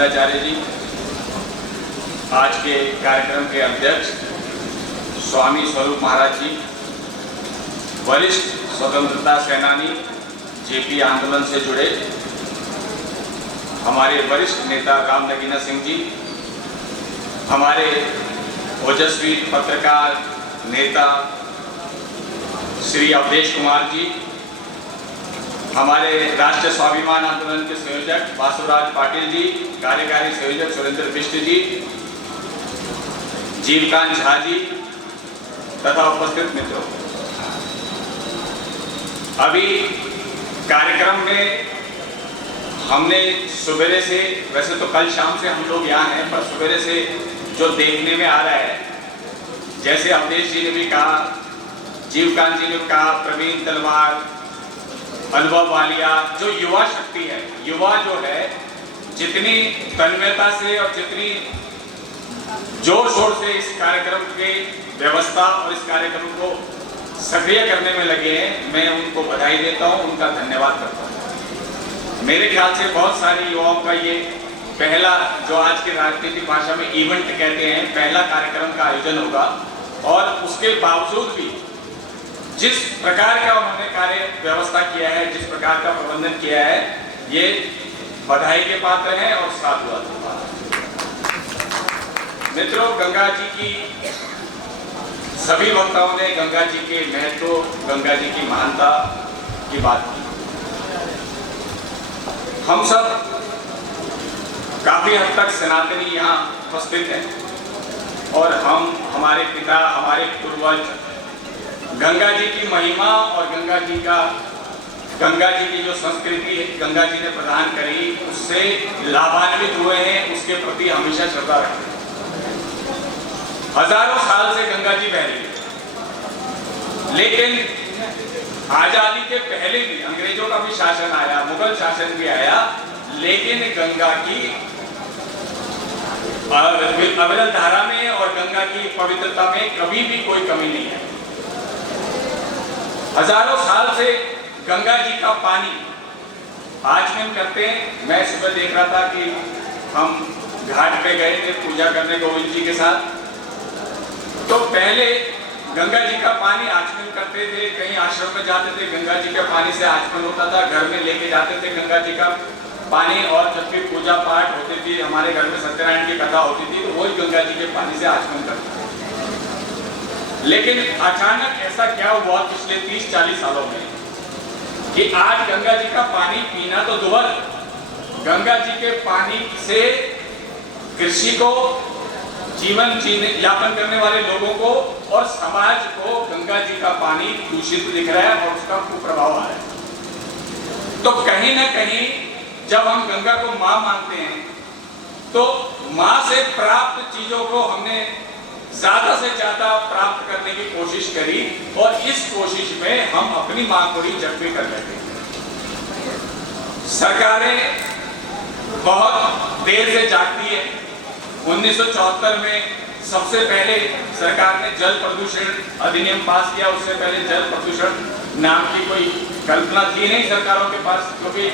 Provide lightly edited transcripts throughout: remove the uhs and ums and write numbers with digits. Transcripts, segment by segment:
गोविंदाचार्य जी, आज के कार्यक्रम के अध्यक्ष स्वामी स्वरूप महाराज जी, वरिष्ठ स्वतंत्रता सेनानी जेपी आंदोलन से जुड़े हमारे वरिष्ठ नेता राम नगीना सिंह जी, हमारे ओजस्वी पत्रकार नेता श्री अवधेश कुमार जी, हमारे राष्ट्रीय स्वाभिमान आंदोलन के संयोजक वासुराज पाटिल जी, कार्यकारी संयोजक सुरेंद्र बिष्ट जी, जीवकांत झा जी तथा उपस्थित मित्रों, अभी कार्यक्रम में हमने सुबह से, वैसे तो कल शाम से हम लोग यहाँ हैं, पर सुबह से जो देखने में आ रहा है, जैसे अवधेश जी ने भी कहा, जीवकांत जी ने कहा, प्रवीण तलवार, अनुभव वालिया, जो युवा शक्ति है, युवा जो है जितनी तन्मयता से और जितनी जोर शोर से इस कार्यक्रम की व्यवस्था और इस कार्यक्रम को सक्रिय करने में लगे हैं, मैं उनको बधाई देता हूं, उनका धन्यवाद करता हूं। मेरे ख्याल से बहुत सारे युवाओं का ये पहला, जो आज की राजनीतिक भाषा में इवेंट कहते हैं, पहला कार्यक्रम का आयोजन होगा और उसके बावजूद भी जिस प्रकार का उन्होंने कार्य व्यवस्था किया है, जिस प्रकार का प्रबंधन किया है, ये बधाई के पात्र हैं और साधुवाद के पात्र हैं। मित्रों, गंगा जी की, सभी वक्ताओं ने गंगा जी के महत्व, गंगा जी की महानता की बात की। हम सब काफी हद तक सनातनी यहाँ उपस्थित हैं और हम, हमारे पिता, हमारे पूर्वज गंगा जी की महिमा और गंगा जी की जो संस्कृति गंगा जी ने प्रदान करी, उससे लाभान्वित हुए हैं, उसके प्रति हमेशा श्रद्धा रखते हैं। हजारों साल से गंगा जी बह रही है, लेकिन आजादी के पहले भी अंग्रेजों का भी शासन आया, मुगल शासन भी आया, लेकिन गंगा की अविरल धारा में और गंगा की पवित्रता में कभी भी कोई कमी नहीं है। हजारों साल से गंगा जी का पानी आचमन करते हैं। मैं सुबह देख रहा था कि हम घाट पे गए थे पूजा करने गोविंद जी के साथ, तो पहले गंगा जी का पानी आचमन करते थे, कहीं आश्रम में जाते थे, गंगा जी के पानी से आचमन होता था, घर में लेके जाते थे गंगा जी का पानी, और जब भी पूजा पाठ होती थी, हमारे घर में सत्यनारायण की कथा होती थी, तो वही गंगा जी के पानी से आचमन करते थे। लेकिन अचानक ऐसा क्या हुआ पिछले 30-40 सालों में कि आज गंगा जी का पानी पीना तो दूभर, गंगा जी के पानी से कृषि को, जीवन यापन करने वाले लोगों को और समाज को गंगा जी का पानी दूषित दिख रहा है और उसका कुप्रभाव आ रहा है। तो कहीं ना कहीं जब हम गंगा को मां मानते हैं, तो मां से प्राप्त चीजों को हमने ज्यादा से ज्यादा प्राप्त करने की कोशिश करी और इस कोशिश में हम अपनी मां को ही जख्मी कर बैठे। सरकारें बहुत देर से जागती है। 1974 में सबसे पहले सरकार ने जल प्रदूषण अधिनियम पास किया, उससे पहले जल प्रदूषण नाम की कोई कल्पना थी नहीं सरकारों के पास, क्योंकि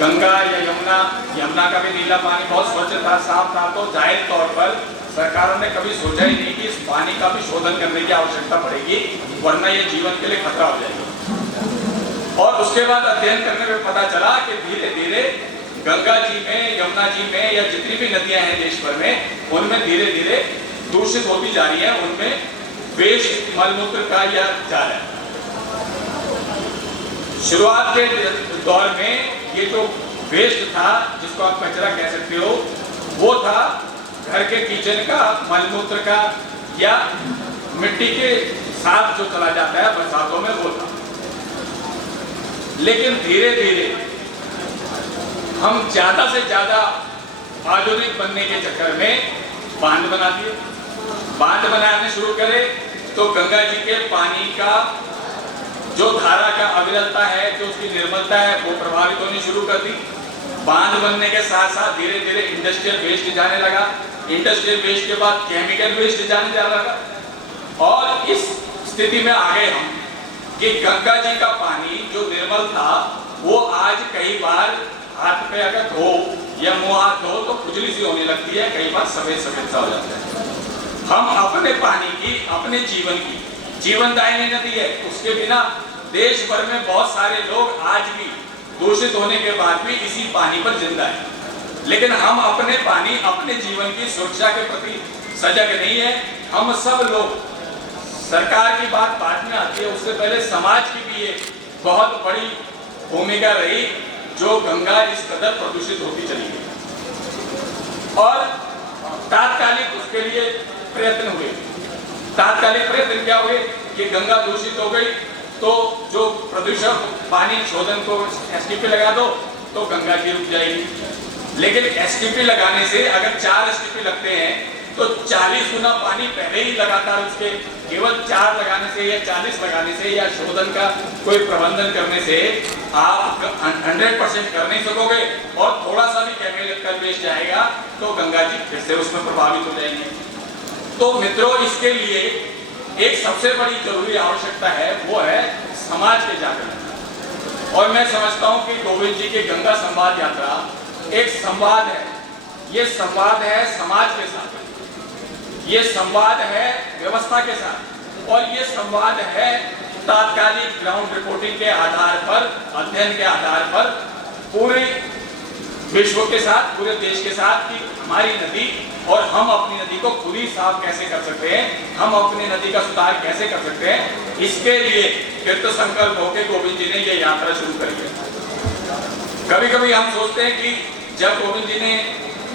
गंगा या यमुना का भी नीला पानी बहुत स्वच्छ था, साफ था, तो जाहिर तौर पर सरकारों ने कभी सोचा ही नहीं कि इस पानी का भी शोधन करने की आवश्यकता पड़ेगी, वरना ये जीवन के लिए खतरा हो जाएगा। और उसके बाद अध्ययन करने में पता चला कि धीरे धीरे गंगा जी में, यमुना जी में या जितनी भी नदियां हैं देश भर में, उनमें धीरे धीरे दूषित होती जा रही है, उनमें वेस्ट मलमूत्र का या जा रहा है। शुरुआत के दौर में ये जो वेस्ट था, जिसको आप कचरा कह सकते हो, वो था घर के किचन का, मलमूत्र का या मिट्टी के साथ जो चला जाता है बरसातों में, वो था। लेकिन धीरे धीरे हम ज्यादा से ज्यादा आधुनिक बनने के चक्कर में बांध बना दिए। बांध बनाने शुरू करे तो गंगा जी के पानी का जो धारा का अविरलता है, जो उसकी निर्मलता है, वो प्रभावित होनी शुरू कर दी। बांध बनने के साथ साथ धीरे धीरे इंडस्ट्रियल वेस्ट जाने लगा, इंडस्ट्रियल वेस्ट के बाद केमिकल वेस्ट जाने लगा, और इस स्थिति में आ गए हम कि गंगा जी का पानी जो निर्मल था, वो आज कई बार हाथ पे अगर धो या मुंह हाथ धो तो खुजली सी होने लगती है, कई बार सफेद सफेद सा हो जाता है। हम अपने पानी की, अपने जीवन की जीवनदायिनी नदी है, उसके बिना देश भर में बहुत सारे लोग आज भी दूषित होने के बाद भी इसी पानी पर जिंदा है। लेकिन हम अपने पानी, अपने जीवन की सुरक्षा के प्रति सजग नहीं है। हम सब लोग, सरकार की बात बाद में आती है, उससे पहले समाज की भी एक बहुत बड़ी भूमिका रही, जो गंगा इस कदर प्रदूषित होती चली गई और तात्कालिक उसके लिए प्रयत्न हुए। तात्कालिक प्रयत्न क्या हुए कि गंगा दूषित हो गई तो जो प्रदूषक पानी शोधन को एसटीपी लगा दो तो गंगा जी रुक जाएगी। लेकिन एसटीपी लगाने से अगर 4 एसटीपी लगते हैं तो 40 गुना पानी पहले ही लगातार उसके केवल 4 लगाने से या 40 लगाने से या शोधन का कोई प्रबंधन करने से आप 100% कर नहीं सकोगे और थोड़ा सा भी केमिकल वेस्ट जाएगा तो गंगा जी फिर से उसमें प्रभावित हो जाएंगे। तो मित्रों, इसके लिए एक सबसे बड़ी जरूरी आवश्यकता है, वो है समाज के जागरण। और मैं समझता हूं कि गोविंद जी की गंगा संवाद यात्रा एक संवाद है। ये संवाद है समाज के साथ, ये संवाद है व्यवस्था के साथ और ये संवाद है तात्कालिक ग्राउंड रिपोर्टिंग के आधार पर, अध्ययन के आधार पर पूरे विश्व के साथ, पूरे देश के साथ कि हमारी नदी और हम अपनी नदी को खुद ही साफ कैसे कर सकते हैं, हम अपनी नदी का सुधार कैसे कर सकते हैं। इसके लिए कृत संकल्प होकर गोविंद जी ने ये यात्रा शुरू करी है। कभी कभी हम सोचते हैं कि जब गोविंद जी ने,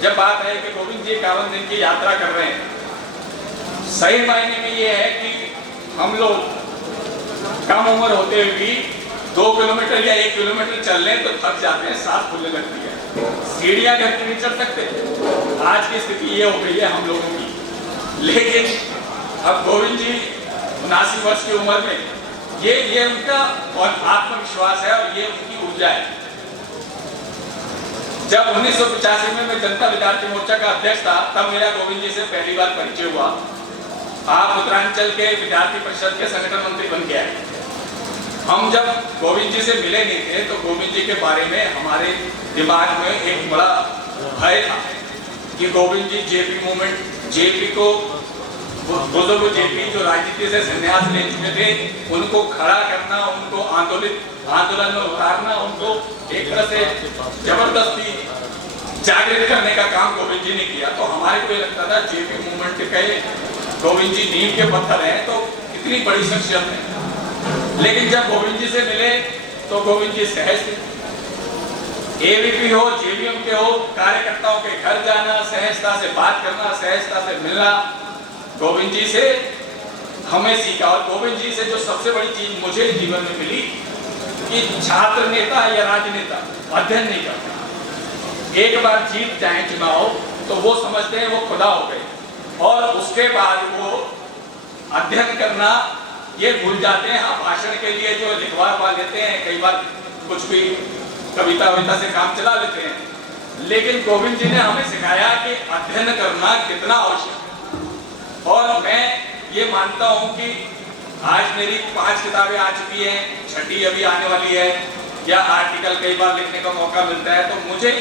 जब बात है कि गोविंद जी 51 दिन की यात्रा कर रहे हैं, सही मायने में ये है कि हम लोग कम उम्र होते हुए भी 2 किलोमीटर या 1 किलोमीटर चल लें तो थक जाते हैं, सांस फूलने लगती है, सीढ़ियां घर के नहीं चढ़ सकते। आज की स्थिति ये हो गई है हम लोगों की। लेकिन अब गोविंद जी 79 वर्ष की उम्र में ये उनका और आत्मविश्वास है और ये उनकी ऊर्जा है। जब 1985 में मैं जनता विद्यार्थी मोर्चा का अध्यक्ष था, तब मेरा गोविंद जी से पहली बार परिचय हुआ। आप उत्तरांचल के विद्यार्थी परिषद के संगठन मंत्री बन के आए। हम जब गोविंद जी से मिले नहीं थे तो गोविंद जी के बारे में हमारे दिमाग में एक बड़ा भय था कि गोविंद जी जेपी मूवमेंट, जेपी को, बुजुर्ग जेपी जो राजनीति से संन्यास ले चुके थे, उनको खड़ा करना, उनको आंदोलन में उतारना, उनको एक तरह से जबरदस्ती जागृत करने का काम गोविंद जी ने किया। तो हमारे को ये लगता था जेपी मूवमेंट के गोविंद जी नींव के पत्थर हैं तो कितनी बड़ी शख्सियत है। लेकिन जब गोविंद जी से मिले तो गोविंद जी सहज थे। एबीपी हो, जेवीएम के हो, कार्यकर्ताओं के घर जाना, सहजता से बात करना, सहजता से मिलना, गोविंद जी से हमें सीखा। और गोविंद जी से जो सबसे बड़ी चीज मुझे जीवन में मिली कि छात्र नेता या राजनेता अध्ययन नहीं करता। एक बार जीत जाए चुनाव तो वो समझते हैं वो खुदा हो गए और उसके बाद वो अध्ययन करना ये भूल जाते हैं। हाँ, भाषण के लिए जो लिखवा लेते हैं, कई बार कुछ भी कविता वविता से काम चला लेते हैं, लेकिन गोविंद जी ने हमें सिखाया कि अध्ययन करना कितना आवश्यक है। और मैं ये मानता हूँ कि आज मेरी 5 किताबें आ चुकी हैं, 6ठी अभी आने वाली है, या आर्टिकल कई बार लिखने का मौका मिलता है। तो मुझे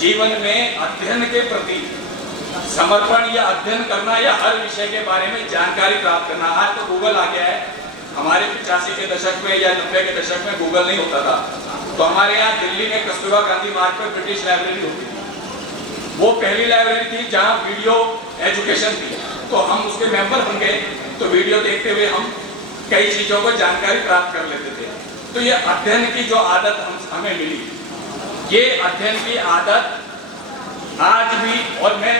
जीवन में अध्ययन के प्रति समर्पण या अध्ययन करना या हर विषय के बारे में जानकारी प्राप्त करना। आज तो गूगल आ गया है। हमारे 85 के दशक में या 90 के दशक में गूगल नहीं होता था। तो हमारे यहाँ दिल्ली में कस्तूरबा गांधी मार्ग पर ब्रिटिश लाइब्रेरी होती थी। वो पहली लाइब्रेरी थी जहाँ वीडियो एजुकेशन थी। तो हम उसके मेंबर बन गए, तो वीडियो देखते हुए हम कई चीजों को जानकारी प्राप्त कर लेते थे। तो ये अध्ययन की जो आदत हमें मिली, ये अध्ययन की आदत आज भी, और मैं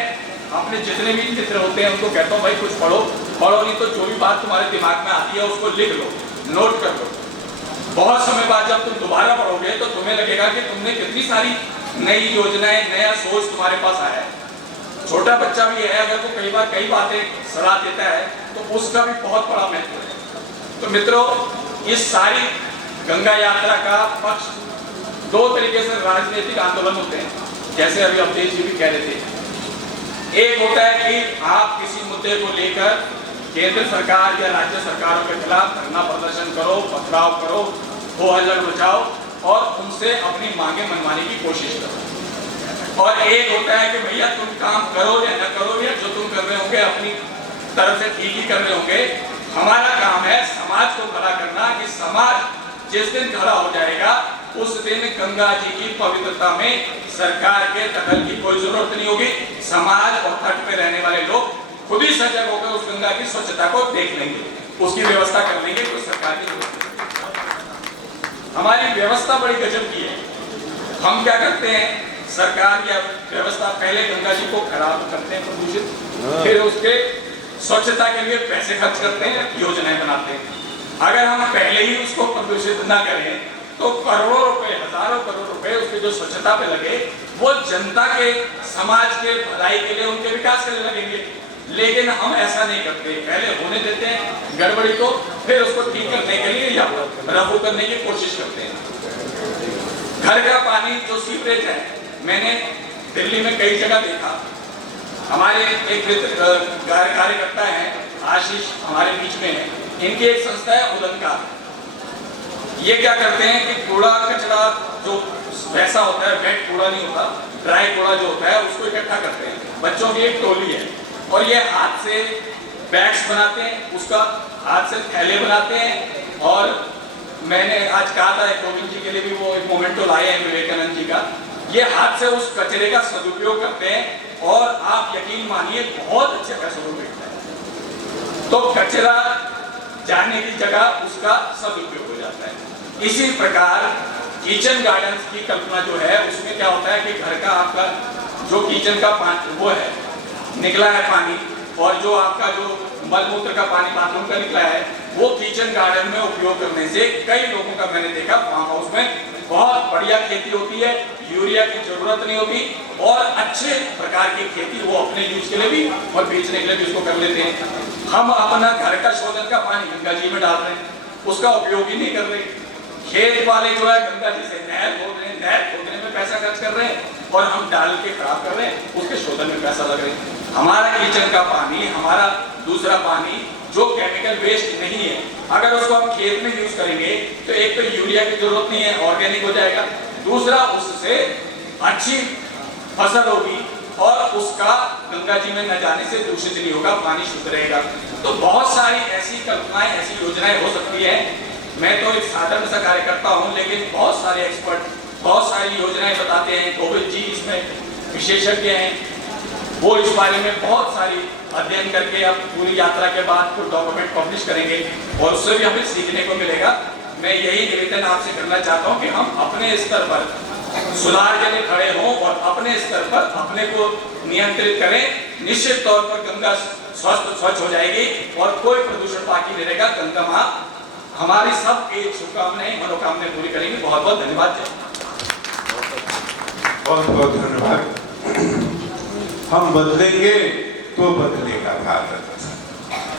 अपने जितने भी मित्र होते हैं उनको कहता हूँ भाई कुछ पढ़ो नहीं तो जो भी बात तुम्हारे दिमाग में आती है उसको लिख लो, नोट कर लो। बहुत समय बाद जब तुम दोबारा पढ़ोगे तो तुम्हें लगेगा कि तुमने कितनी सारी नई योजनाएं, नया सोच तुम्हारे पास आया है। छोटा बच्चा भी है, अगर वो कई बार कई बातें सलाह देता है तो उसका भी बहुत बड़ा महत्व है। तो मित्रों, इस सारी गंगा यात्रा का पक्ष 2 तरीके से राजनीतिक आंदोलन होते हैं, जैसे अभी अवधेश जी भी कह रहे थे। एक होता है कि आप किसी मुद्दे को लेकर केंद्र सरकार या राज्य सरकारों के खिलाफ धरना प्रदर्शन करो, पथराव करो, हो हल्ला मचाओ और उनसे अपनी मांगे मनवाने की कोशिश करो। और एक होता है कि भैया तुम काम करो या न करो, या जो तुम कर रहे होंगे अपनी तरफ से ठीक ही कर रहे होंगे। हमारा काम है समाज को खड़ा करना, कि समाज जिस दिन खड़ा हो जाएगा उस दिन गंगा जी की पवित्रता में सरकार के दखल की कोई जरूरत नहीं होगी। समाज और तट पे रहने वाले लोग खुद ही सजग होकर उस गंगा की स्वच्छता को देख लेंगे, उसकी व्यवस्था कर लेंगे। कोई सरकार की जरूरत नहीं। हमारी व्यवस्था बड़ी गजब की है। हम क्या करते हैं, सरकार की व्यवस्था पहले गंगा जी को खराब करते हैं, प्रदूषित, फिर उसके स्वच्छता के लिए पैसे खर्च करते हैं, योजनाएं बनाते हैं। अगर हम पहले ही उसको प्रदूषित ना करें तो करोड़ों रुपए, हजारों करोड़ रुपए उसके जो स्वच्छता पे लगे वो जनता के, समाज के भलाई के लिए, उनके विकास के लिए लगेंगे। लेकिन हम ऐसा नहीं करते, पहले होने देते हैं गड़बड़ी को, फिर उसको ठीक करने के लिए या रफू करने की कोशिश करते हैं। घर का पानी जो सीवरेज है, मैंने दिल्ली में कई जगह देखा। हमारे एक कार्यकर्ता है आशीष, हमारे बीच में है, इनकी एक संस्था है उदंकार। ये क्या करते हैं कि कूड़ा कचरा जो वैसा होता है, वेट कूड़ा नहीं होता, ड्राई कूड़ा जो होता है, उसको इकट्ठा करते हैं। बच्चों की एक टोली है और ये हाथ से बैग्स बनाते हैं, उसका हाथ से थैले बनाते हैं। और मैंने आज कहा था कोविंद जी के लिए भी वो एक मोमेंटो लाए हैं विवेकानंद जी का। ये हाथ से उस कचरे का सदुपयोग करते हैं और आप यकीन मानिए बहुत अच्छे पैसे मिलता है। तो कचरा जाने की जगह उसका सदुपयोग हो जाता है। इसी प्रकार किचन गार्डन की कल्पना जो है, उसमें क्या होता है कि घर का आपका जो किचन का पानी वो है, निकला है पानी, और जो आपका जो मलमूत्र का पानी बाथरूम का निकला है, वो किचन गार्डन में उपयोग करने से कई लोगों का मैंने देखा फार्म हाउस में बहुत बढ़िया खेती होती है, यूरिया की जरूरत नहीं होती, और अच्छे प्रकार की खेती वो अपने यूज के लिए भी और बेचने के लिए भी उसको कर लेते हैं। हम अपना घर का शोधन का पानी गंगा जी में डाल रहे हैं, उसका उपयोग ही नहीं कर रहे। खेत वाले जो है गंगा जी से नहर खोद रहे हैं, नहर खोदने में पैसा खर्च कर रहे हैं और हम डाल के खराब कर रहे हैं, उसके शोधन में पैसा लग रहे हैं। हमारा किचन का पानी, हमारा दूसरा पानी जो केमिकल वेस्ट नहीं है, अगर उसको हम खेत में यूज करेंगे तो एक तो यूरिया की जरूरत नहीं है, ऑर्गेनिक हो जाएगा, दूसरा उससे अच्छी फसल होगी और उसका गंगा जी में न जाने से दूषित नहीं होगा, पानी शुद्ध रहेगा। तो बहुत सारी ऐसी कल्पनाएं, ऐसी योजनाएं हो सकती है। मैं तो एक साधारण सा कार्यकर्ता हूं, लेकिन बहुत सारे एक्सपर्ट बहुत सारी योजनाएं बताते हैं। गोविंद जी इसमें विशेषज्ञ हैं, वो इस बारे में बहुत सारी अध्ययन करके अब पूरी यात्रा के बाद कुछ डॉक्यूमेंट पब्लिश करेंगे और उससे भी हमें सीखने को मिलेगा। मैं यही निवेदन आपसे करना चाहता हूं कि हम अपने स्तर पर सुधार के लिए खड़े हों और अपने स्तर पर अपने को नियंत्रित करें। निश्चित तौर पर गंगा स्वच्छ हो जाएगी और कोई प्रदूषण बाकी नहीं रहेगा। गंगा मां हमारी सबकी शुभकामनाएं, मनोकामनाएं पूरी करेंगी। बहुत बहुत धन्यवाद। बहुत बहुत धन्यवाद। हम बदलेंगे तो बदलेगा भारत।